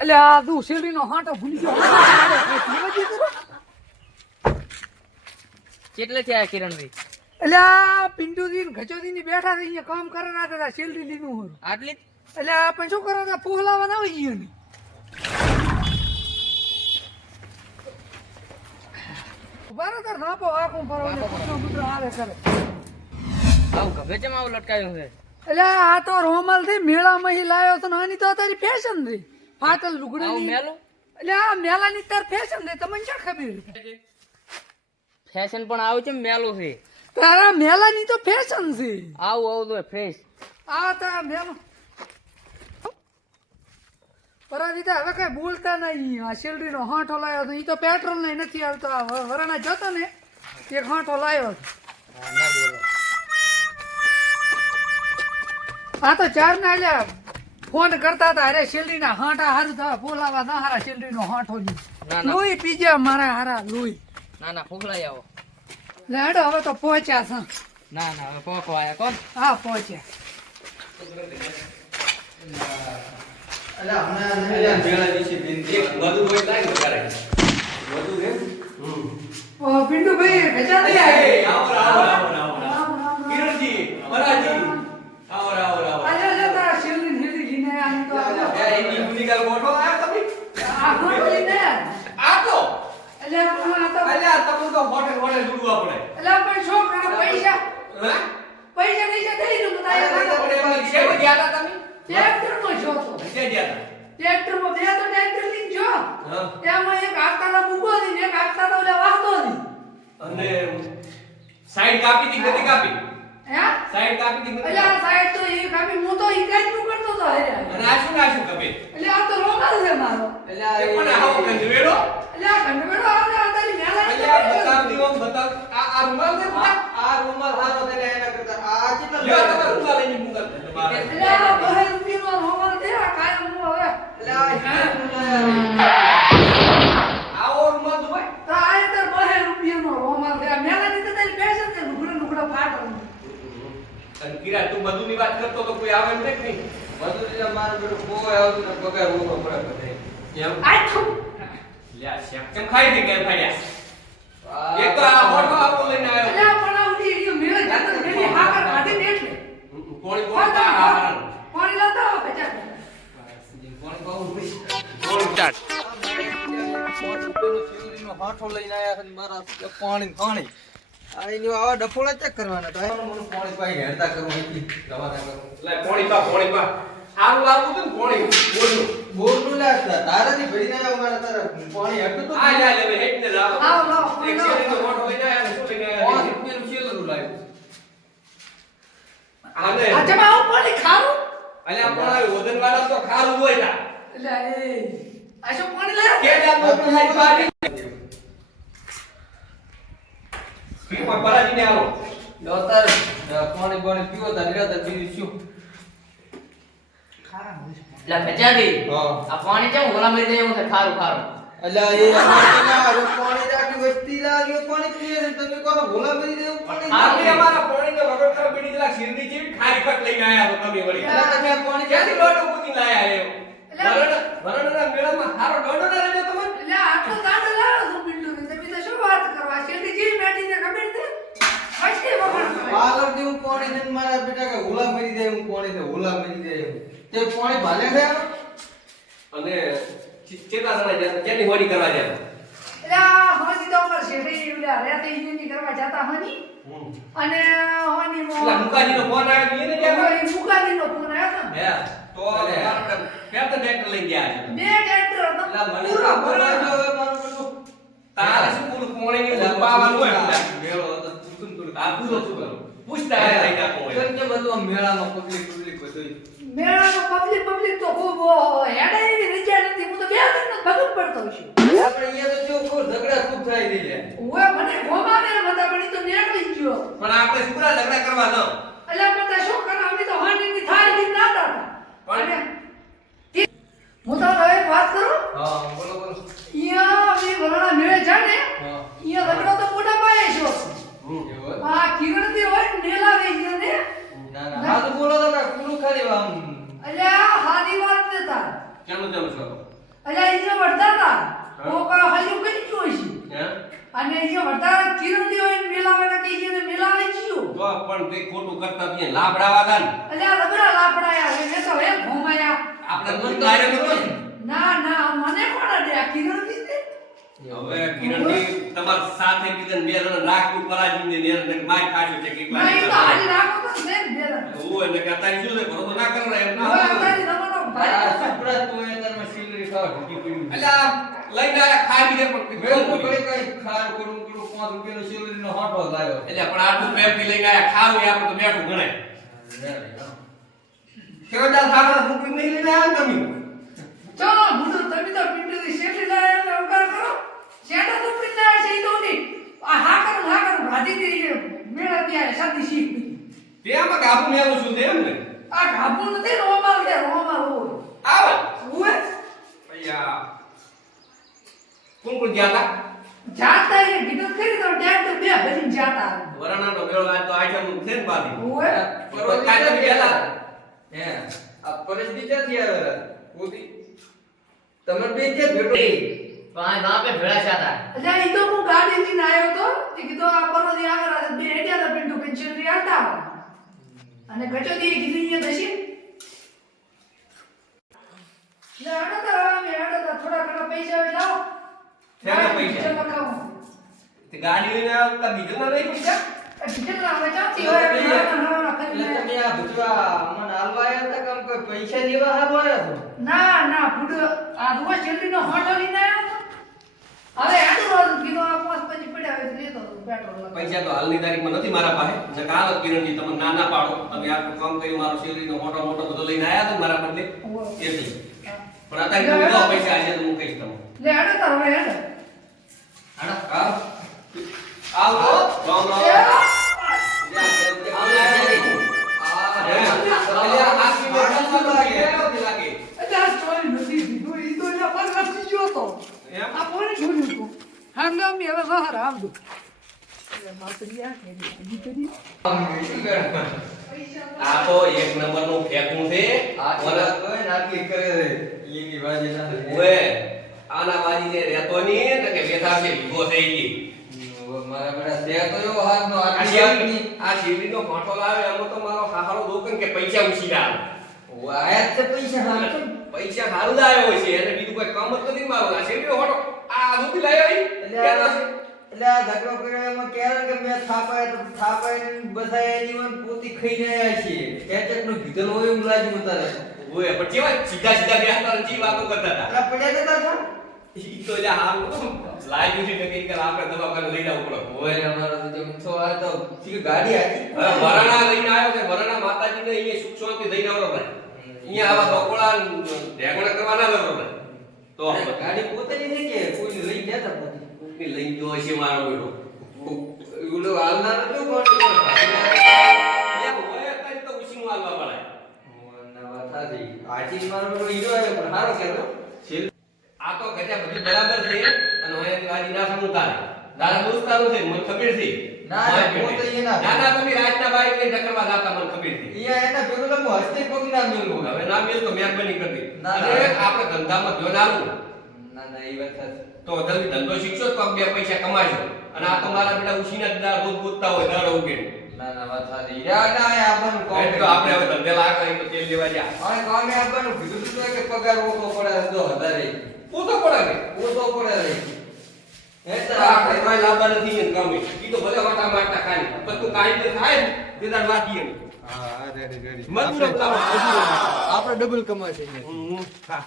એટલે આ તું શેરડીનો હાંટો ભૂલી ગયો કેટલે થયા કિરણભાઈ? એટલે આ પિન્ટુજી ને ગજોજી ની બેઠા છે અહીંયા કામ કરે ના હતા શેરડી લીધું હોય આટલી જ? એટલે આપણે શું કરો હતા પોહલાવા ના હોય ને બરાબર નાપો આખું ફરવાનું પુત્ર આવે કરે આવું ગભે ચમ આવું લટકાયું છે? એટલે આ તો રોમાલ થી મેળામાં ઈ લાવ્યો તો આની તો તારી ફેશન રે ફાટલ આવું લુગડી મેલું એટલે આ મેલાની તાર ફેશન રે તમને શું ખબર ફેશન પણ આવું છે મેલું છે. તારા મેલાની તો ફેશન છે આવું તો ફ્રેશ. આ તારા મેલો પરાજીતા હવે કઈ બોલતા નહીં આ શેરડી નો હાંઠો લાવ્યો તો ઈ તો પેટ્રોલ નહીં નથી આવતો આ વરાણા જતો ને એક હાંઠો લાવ્યો ના બોલો. આ તો ચાર ના એટલે ફોન કરતા હતા અરે શેરડી ના હાંઠા હારું થવા બોલાવા ના હારા શેરડી નો હાંઠો ના, ના. લોહી પીજ્યા મારા હારા લોહી ના ના ફૂફલાઈ આવો. લે હેડો હવે તો પહોંચ્યા છે ના ના હવે પોકો આયા કોણ? હા પહોંચ્યા પિન્ટુભાઈ ભેજા નહીં આજે તારા શેરડી હેડી જીને આમ તો આ હાંઠો લઈને એટલે આ તો એટલે પણ શું કરે પૈસા પૈસા દઈ દઉં ટ્રેક્ટરમાં છો તો ટ્રેક્ટરમાં બે તો ટ્રેક્ટર લઈને જો એમાં એક આકારા મૂકો દી એક આકારા ઓલા વાહતો દી અને સાઈડ કાપી દી કદી કાપી હે સાઈડ કાપી દી એટલે આ સાઈડ તો એ કાપી હું તો ઈ કાઈ નું કરતો તો હે અને આશું કપે એટલે આ તો રોમાલ છે મારો એ પણ આવો ગંજવેડો એટલે આ ઘંટમેડો આવે આ તારી મેલા બતાવ દીવો બતાવ આ રૂમાલ દે આ રૂમાલ સારો થઈને એના કરતા આ કેટલા લ્યો તમારો રૂમાલ લઈને મુગલ તમારે એટલે આ 2 રૂપિયાનો રોમાલ દે આ કાયમ હું હવે એટલે આવો રૂમાલ દો ભાઈ તો આ તો 2 રૂપિયાનો રોમાલ દે મેલા ની તો તારી પેશન છે નુકડા ફાટો અને કિરા તું બધુંની વાત કરતો તો કોઈ આવે એમ ને કે નહીં બધું મારો બેટો કોઈ આવતું ને પગાર ઓછો પડે બધે એમ આ તો લ્યા શેક કેમ ખાઈ દે કે ફાડ્યા એક તો આ હોઠો આપો લઈને આવ્યો એટલે આ પણ ઉડી ગયો મેળે જતો મેલી હાકર કાઢી દે એટલે કોણી બોલતા હા પાણી લાતા આવો બચા કોણી બહુ ખુશ હાથો લઈને આયા છે મારા પાણી પાણી આ એની આવા ડફોળા ચેક કરવાના તો મને પાણી પાઈ હેરતા કરું એટલી રવાના કરું લે કોણી પા આરું આવું તું કોણી બોલું બોલનું લાગતા તારાથી ભરીને આવ્યો મારા તારા પાણી હેરતું તો આ લે લે હેટ ને લાવ લાવ એક શેરીનો હોઠો લઈને આવ્યા ને શું લઈને આવ્યા 5 રૂપિયાનું શેલરું લાવ્યું આને આજે આવો પાણી ખારું અલ્યા પણ આ વજન વાળા તો ખારું હોય તા એટલે એ આ શું પાણી લે કે જામ મોટું લાઈ પાડી કોઈ પરાજીને આવો લો તાર પાણી પાણી પીવો તાર નિરાતા બીજું શું લા ભેજાડી હા આ પાણી કેમ ગોલા મરી જાય એવું થાય ખારું ખારું. અલ્યા એ અમારે હવે પાણી રાખ્યું વસ્તી લાગ્યો પાણી પીએ છે તમે કહો ભોલા ભરી દેવું પાણી આપણે અમારા પાણીનો વગર કરો બીડી જલા શિરડી જેવી ખારી ખટ લઈને આયા છો તમે વળી અલ્યા તમે આ પાણી ક્યાંથી લોટો મૂકી લાયા વરણના મેળામાં હારો દોડો ના રહેજો તમે એટલે આટલો દાડો લાવો છો પિંડુ ને તમે તો શું વાત કરવા શેરડી જેવી બેઠી છે ખબર છે મસ્તી વગર પાગળ જેવું પાણી છે ને મારા બેટા કે હુલા મરી જાય એવું પાણી છે હુલા મરી જાય એવું તે પાણી ભાલે છે અને ચેતા જણા જાય ક્યાંની હોડી કરવા જાય એટલે આ હોની તો ઉપર શેરડી ઉલ્યા રહેતે ઈની કરવા જાતા હોની અને હોની એટલે મુકાજીનો ફોન આવ્યો ઈ ને ક્યાં એ મુકાદીનો ફોન આવ્યો હતો હે તો ક્યાં તો ટ્રેક્ટર લઈને ગયા છે બે ટ્રેક્ટર હતો એટલે મને પૂરો બોલા ભરેલો. જો મારું બધું તારે શું પૂરું પાણીની ઉપાવાનું હોય મેળો હતો તું તું આ પૂરો શું કરું પૂછતા હે લઈ નાખો હોય કેમ કે બધું આમ મેળામાં પબ્લિક બધું મેળાનો પબ્લિક તો ખૂબ હેડે એવી રીચા નથી હું તો બે દિનનો ભગત પડતો છું આપણે અહીંયા તો જો કોઈ ઝઘડા ખૂબ થાય છે લે ઓય મને ગોમાને મતા પણ ઈ તો નીકળી ગયો પણ આપણે સુકરા ઝઘડા કરવા ન અલ્યા પતા શું કરે અમે તો હાંડીની થાળી લઈને નાતા હતા પણ હું તો હવે વાત કરું હા બોલો બોલો ઈયા અમે વરણા મેળે જાને હા ઈયા ઝઘડો તો મોટા પાયે છો એવું આ કિરણથી હોય ને નેલા વઈ ગયો ને ના ના હા તો બોલો તો કાંઈ પૂરું ખાલી આમ અલ્યા હારી વાત ને તાર કેમ છો અલ્યા અહીંયા વળતા હતા હા. કોક હલ્યું કરી ગયો છે હે અને અહીંયા વળતા ચિરંદી હોય ને મેલાવાના કે છે ને મેલાવે જીયો તો પણ તે ખોટું કરતા ત્યાં લાભડાવા હતા ને અલ્યા રબરા લાપડાયા છે મેં તો હે ઘોમાયા આપણે મન કાર્ય નતો ને ના ના મને કોણ અડ્યા કિરણજી ને હવે કિરણજી તમારા સાથે બીજા બે જણ રાખવું પરાજીને ને માર ખાજો છે કે ના એ તો હારી રાખો તો છે ને બેરા ઓય ને કે તારી શું છે ભરોસો ના કરે એમ હવે ના અત્યારે નમનો આ ભાઈ સુપડા તું એ તને સિલરી ખાવા ઢોકી પડી અલ્યા લઈને આયા ખાઈ છે પણ મેં તો કઈ ખાર કરું 5 રૂપિયાનો સિલરીનો હાટો લાવ્યો એટલે પણ આટલું પેપી લઈને આયા ખાવું એ આપણે તો બેઠું ગણાય કેવડા ખાવા રૂપી નહીં લઈને આયા તમે ચલો બુડો તમે તો પિંડલી શેઠી લાયા ને અવકાર કરો શેઠા તો પિંડ લાયા છે ઈ તો ની આ હા કરો ભાજી દી છે મેળા ત્યાં શાદી શીખ તેમાં કાબુ મેલું છું તેમ ને આ ઘાબુ નથી રોમાલ કે રોમાલ હોય આવ ઓએ ભૈયા કોણ ગયા તા જાતા એ કીધું કરી તો ટેક તો બે ભરીને જાતા વરાણાનો મેળો આજ તો આઈટમ છે ને બાદી ઓએ પરવા કાઢી ગયેલા હે આ પરિસ્થિતિ ક્યાંથી આવે પોતી તમે બે જે ભેટો તો આ બાપે ભેળા હતા અલ્યા ઈ તો હું ગાડી લઈને આવ્યો તો તે કીધું આ પરોદી આગળ આ બે હેડ્યા હતા પિંટુ પેન્શન રી આટા અને ગટો દી કીધું અહીંયા દશી લે આડો તો થોડા ઘણા પૈસા હોય લાવો શેના પૈસા? ચલો ખાઓ તે ગાડી લઈને આવતા બીજા ના નહીં પૈસા એ બીજા ના આવે ચાતી હોય એટલે ના તમે આ ભૂતવા મન હાલવા આવ્યા હતા કામ કોઈ પૈસા લેવા હાલો આવ્યા છો ના ના બુડો આ દુવા ચેલ્લીનો હોટો લઈને આવ્યો તો હવે આડું રોજ કીધું આ પોસ પછી પડ્યા હોય તો લેતો હતો પેટ્રોલ પૈસા તો હાલની તારીખમાં નથી મારા પાસે ને કાલ જ કિરણજી તમે ના ના પાડો તમે આ કામ કરી મારો શેરીનો મોટો મોટો બધો લઈને આયા તો મારા બદલે એટલે પણ અત્યારે તમે લો પૈસા આજે તો હું કહીશ તમને લે આડો તો હવે હેડ હા આવો રામ રામ અલ્યા સ્ટોરી નથી દીધું ઈ તો એના પર નથી ગયો તો આ કોને જોયું તું હા લે અમે હવે બહાર આવજો એટલે માતરિયા કે હજી કરી આ તો એક નંબરનું ફેકું છે આ ઓલા કોઈ નાટકી કરે રે એની બાજી ના ઓએ આના બાજી જે રહેતો ની ને કે બેઠા છે ભીગો થઈ ગઈ મારા બેટા તે તો એવો હાથનો આ આટલી વાતની શેરડીનો ફોટો લાવે એમાં તો મારો હાહારો દોકન કે પૈસા ઉછીના આયા તે પૈસા હાલતો પૈસા હાલ આવ્યો છે અને બીજું કોઈ કામ જ નથી મારું આ શેરડીનો ફોટો આ સુધી લાવ્યો ઈ ક્યાં છે એટલે આ ઝઘડો કર્યો એમાં ક્યારે કે મેં થાપાય બધાય એની વન પોતી ખાઈ રહ્યા છીએ કેચક નું ભીતલ હોય એવું લાગ્યું તારે ઓએ પણ કેવા સીધા સીધા બેહતા ને જી વાતો કરતા હતા આ પડ્યા હતા છો ઈ તો જા હાલ લાગ્યું છે કે કે આપણે દવાખાને લઈ જવું પડે ઓય અમારો તો જેમ છો આ તો ઠીક ગાડી આખી હવે વરાણા લઈને આવ્યો છે વરાણા માતાજીને અહીંયા સુખ શાંતિ દઈને આવરો ભાઈ અહીંયા આવા બકોળા ઢેગણા કરવા ના જરો ભાઈ તો ગાડી પોતાની છે કે કોઈ લઈ ગયા હતા પોતે કોકની લઈ ગયો હશે મારો બેટો ઓલો હાલનારો જો કોણ એ ઓય તારી તો ઉસીનું હાલવા પડે ના વાત હતી આજી મારો બેટો હીરો આવ્યો પણ હારો કેતો આ તો ગજા બધી બરાબર છે અને હવે આજી ના સમુતારે તારા દોસ્તારો છે મને ખબર છે ના, ના, પોતે એના. ના ના તમે રાજના બાઈક લઈને ટકરવા જાતા મને ખબર છે અહીંયા એના ભેગો તો હું હસ્તે પગ ના મેલું હવે ના મેલ તો મહેરબાની કરી ના, અને ના. આપણે ધંધામાં ધ્યાન આલું ના ના એ વાત સાચી તો જલ્દી ધંધો શીખશો તો બે પૈસા કમાશો અને આ તો મારા બેટા ઉછીના જ દાળ રોજ ગોતતા હોય દાડો ઉગે ના ના વાત સાચી યા ના આ આપવાનું કોમ એટલે તો આપણે હવે ધંધે લાગ કરી તો તેલ લેવા જા હવે કામે આપવાનું કીધું તું કે પગાર ઓછો પડે તો વધારે પૂતો પડે કે ઓછો પડે રે એટલે આપણે આપણે કોઈ લાભ નથી ને કામે ઈ તો ભલે વાટા મારતા ખાય પણ તું કાઈ તો થાય ને તે દાડ વાટીએ હા રેડી રેડી મજૂર આપણે ડબલ કમાશે હા